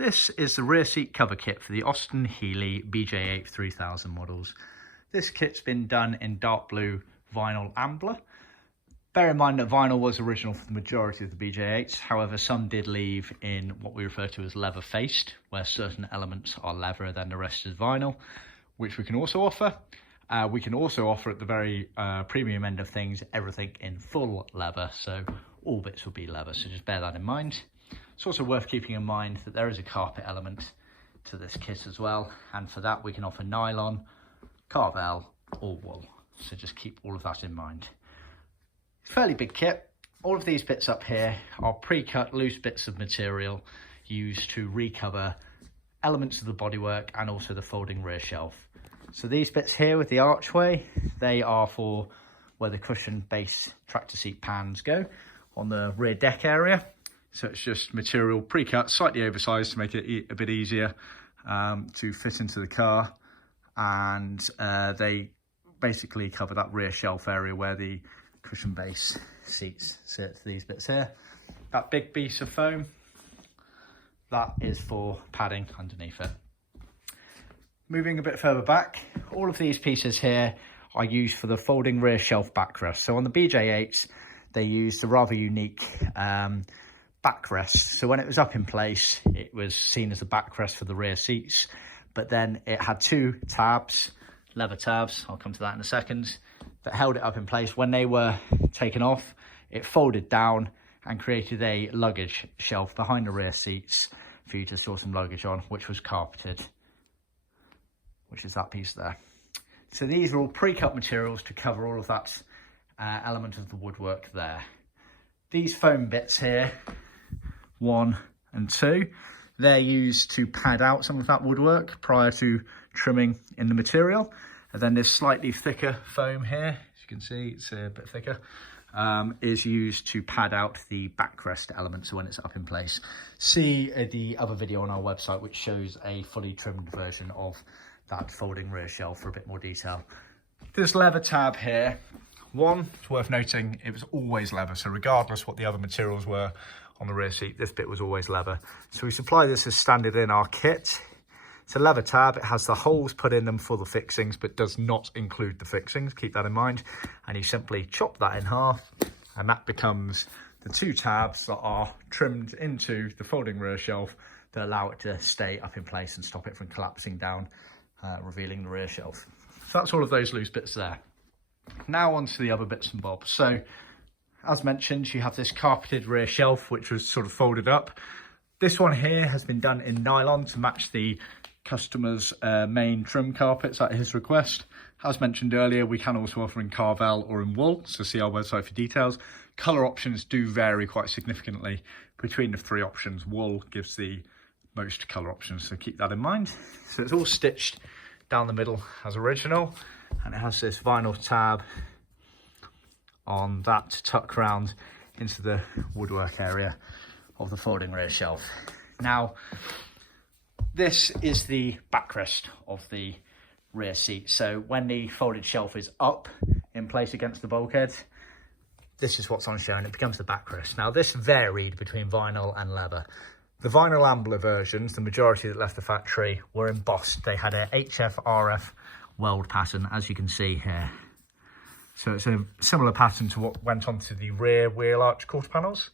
This is the rear seat cover kit for the Austin Healey BJ8 3000 models. This kit's been done in dark blue vinyl ambler. Bear in mind that vinyl was original for the majority of the BJ8s, however some did leave in what we refer to as leather faced, where certain elements are leather than the rest is vinyl, which we can also offer. We can also offer at the very premium end of things, everything in full leather, so all bits will be leather, so just bear that in mind. It's also worth keeping in mind that there is a carpet element to this kit as well, and for that we can offer nylon, carvel or wool, so just keep all of that in mind. Fairly big kit. All of these bits up here are pre-cut loose bits of material used to recover elements of the bodywork and also the folding rear shelf. So these bits here with the archway, they are for where the cushion base tractor seat pans go on the rear deck area. So it's just material pre-cut, slightly oversized to make it a bit easier to fit into the car. And they basically cover that rear shelf area where the cushion base seats sit, these bits here. That big piece of foam, that is for padding underneath it. Moving a bit further back, all of these pieces here are used for the folding rear shelf backrest. So on the BJ8s, they used a rather unique backrest. So when it was up in place, it was seen as a backrest for the rear seats, but then it had two tabs, leather tabs, I'll come to that in a second, that held it up in place. When they were taken off, it folded down and created a luggage shelf behind the rear seats for you to store some luggage on, which was carpeted, which is that piece there. So these are all pre-cut materials to cover all of that element of the woodwork there. These foam bits here, 1 and 2, they're used to pad out some of that woodwork prior to trimming in the material. And then this slightly thicker foam here, as you can see, it's a bit thicker, is used to pad out the backrest element, so when it's up in place. See the other video on our website, which shows a fully trimmed version of that folding rear shelf for a bit more detail. This leather tab here, one, it's worth noting, it was always leather, so regardless what the other materials were on the rear seat, this bit was always leather. So we supply this as standard in our kit. It's a leather tab, it has the holes put in them for the fixings, but does not include the fixings, keep that in mind. And you simply chop that in half, and that becomes the two tabs that are trimmed into the folding rear shelf that allow it to stay up in place and stop it from collapsing down, revealing the rear shelf. So that's all of those loose bits there. Now on to the other bits and bobs. So as mentioned, you have this carpeted rear shelf, which was sort of folded up. This one here has been done in nylon to match the customer's main trim carpets at his request. As mentioned earlier, we can also offer in carvel or in wool, so see our website for details. Colour options do vary quite significantly between the three options. Wool gives the most colour options, so keep that in mind. So it's all stitched down the middle as original, and it has this vinyl tab on that to tuck round into the woodwork area of the folding rear shelf. Now, this is the backrest of the rear seat. So when the folded shelf is up in place against the bulkhead, this is what's on show and it becomes the backrest. Now this varied between vinyl and leather. The vinyl ambler versions, the majority that left the factory, were embossed. They had a HF-RF weld pattern, as you can see here. So it's a similar pattern to what went onto the rear wheel arch quarter panels.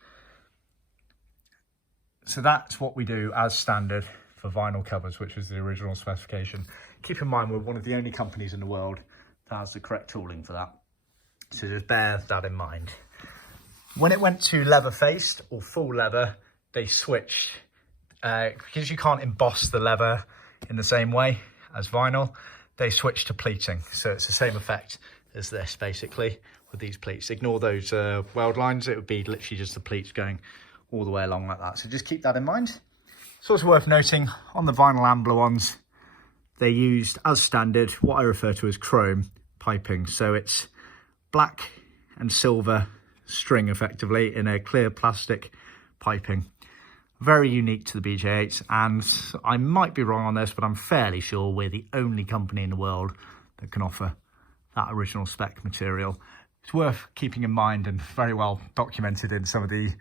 So that's what we do as standard for vinyl covers, which was the original specification. Keep in mind, we're one of the only companies in the world that has the correct tooling for that. So just bear that in mind. When it went to leather faced or full leather, they switched, because you can't emboss the leather in the same way as vinyl, they switched to pleating. So it's the same effect as this, basically, with these pleats. Ignore those weld lines. It would be literally just the pleats going all the way along like that. So just keep that in mind. It's also worth noting, on the vinyl ambler ones, they used, as standard, what I refer to as chrome piping. So it's black and silver string, effectively, in a clear plastic piping. Very unique to the BJ8s, and I might be wrong on this, but I'm fairly sure we're the only company in the world that can offer that original spec material. It's worth keeping in mind and very well documented in some of the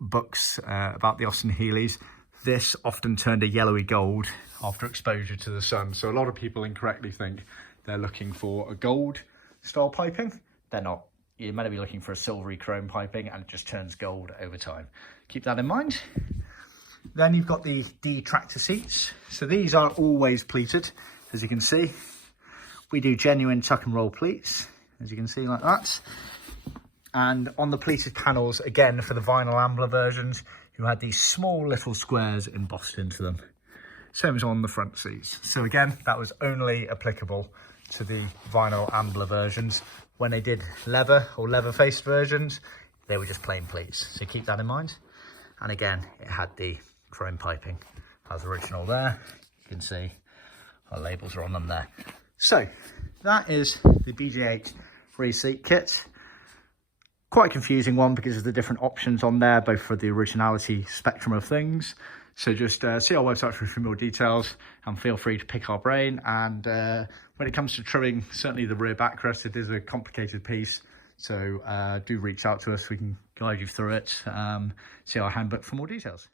books about the Austin Healeys. this often turned a yellowy gold after exposure to the sun. So a lot of people incorrectly think they're looking for a gold style piping. They're not. You're meant to be looking for a silvery chrome piping, and it just turns gold over time. Keep that in mind. Then you've got the Detractor seats. So these are always pleated, as you can see. We do genuine tuck and roll pleats, as you can see, like that. And on the pleated panels, again, for the vinyl Ambler versions, you had these small little squares embossed into them. Same as on the front seats. So again, that was only applicable to the vinyl Ambler versions. When they did leather or leather-faced versions, they were just plain pleats. So keep that in mind. And again, it had the chrome piping as original there. You can see our labels are on them there. So that is the BJ8 free seat kit. Quite a confusing one because of the different options on there, both for the originality spectrum of things. So just see our website for a few more details, and feel free to pick our brain. And when it comes to trimming, certainly the rear backrest, it is a complicated piece. So do reach out to us. We can guide you through it. See our handbook for more details.